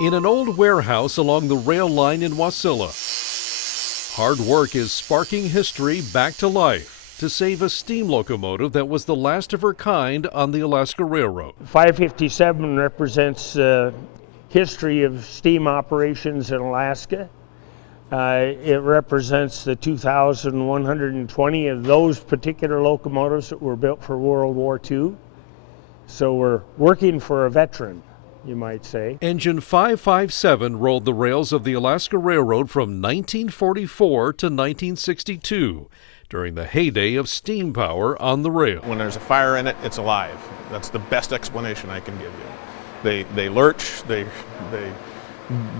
In an old warehouse along the rail line in Wasilla, hard work is sparking history back to life to save a steam locomotive that was the last of her kind on the Alaska Railroad. 557 represents history of steam operations in Alaska. It represents the 2,120 of those particular locomotives that were built for World War II. So we're working for a veteran, you might say. Engine 557 rolled the rails of the Alaska Railroad from 1944 to 1962 during the heyday of steam power on the rail. When there's a fire in it, it's alive. That's the best explanation I can give you. They lurch, they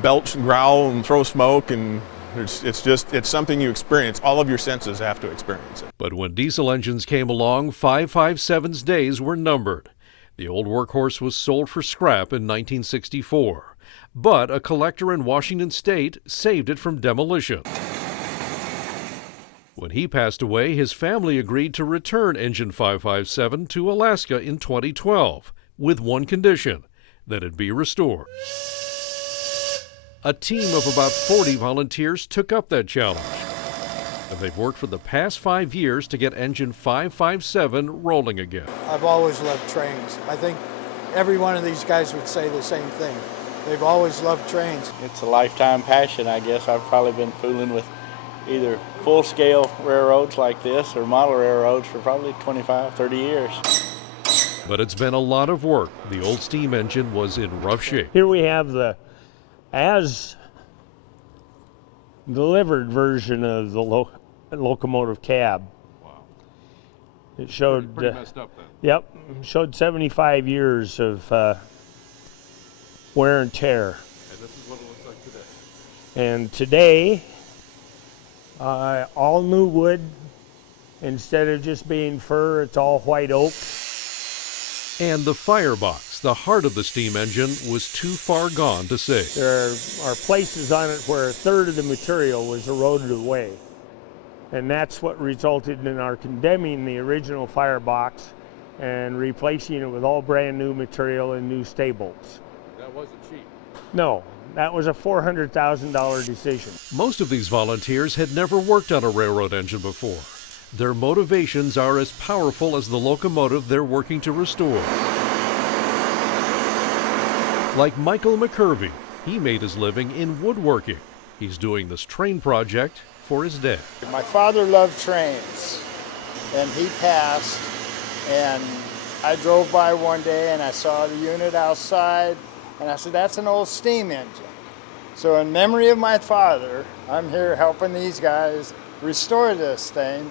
belch and growl and throw smoke, and it's something you experience. All of your senses have to experience it. But when diesel engines came along, 557's days were numbered. The old workhorse was sold for scrap in 1964, but a collector in Washington State saved it from demolition. When he passed away, his family agreed to return Engine 557 to Alaska in 2012, with one condition, that it be restored. A team of about 40 volunteers took up that challenge, and they've worked for the past 5 years to get Engine 557 rolling again. I've always loved trains. I think every one of these guys would say the same thing. They've always loved trains. It's a lifetime passion, I guess. I've probably been fooling with either full-scale railroads like this or model railroads for probably 25, 30 years. But it's been a lot of work. The old steam engine was in rough shape. Here we have the as delivered version of the locomotive cab. Wow. It showed pretty messed up then. Yep, showed 75 years of wear and tear. And this is what it looks like today. And today, all new wood. Instead of just being fir, it's all white oak. And the firebox, the heart of the steam engine, was too far gone to save. There are places on it where a third of the material was eroded away. And that's what resulted in our condemning the original firebox and replacing it with all brand new material and new staybolts. That wasn't cheap. No, that was a $400,000 decision. Most of these volunteers had never worked on a railroad engine before. Their motivations are as powerful as the locomotive they're working to restore. Like Michael McCurvey, he made his living in woodworking. He's doing this train project for his dad. My father loved trains, and he passed, and I drove by one day and I saw the unit outside, and I said, that's an old steam engine. So in memory of my father, I'm here helping these guys restore this thing.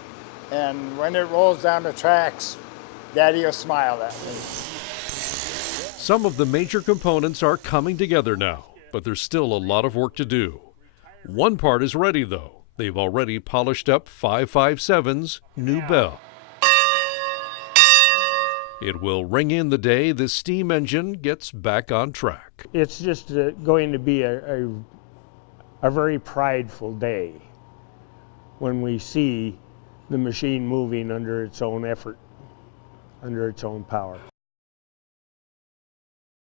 And when it rolls down the tracks, Daddy will smile at me. Some of the major components are coming together now, but there's still a lot of work to do. One part is ready, though. They've already polished up 557's new bell. It will ring in the day this steam engine gets back on track. It's just going to be a very prideful day when we see the machine moving under its own effort, under its own power.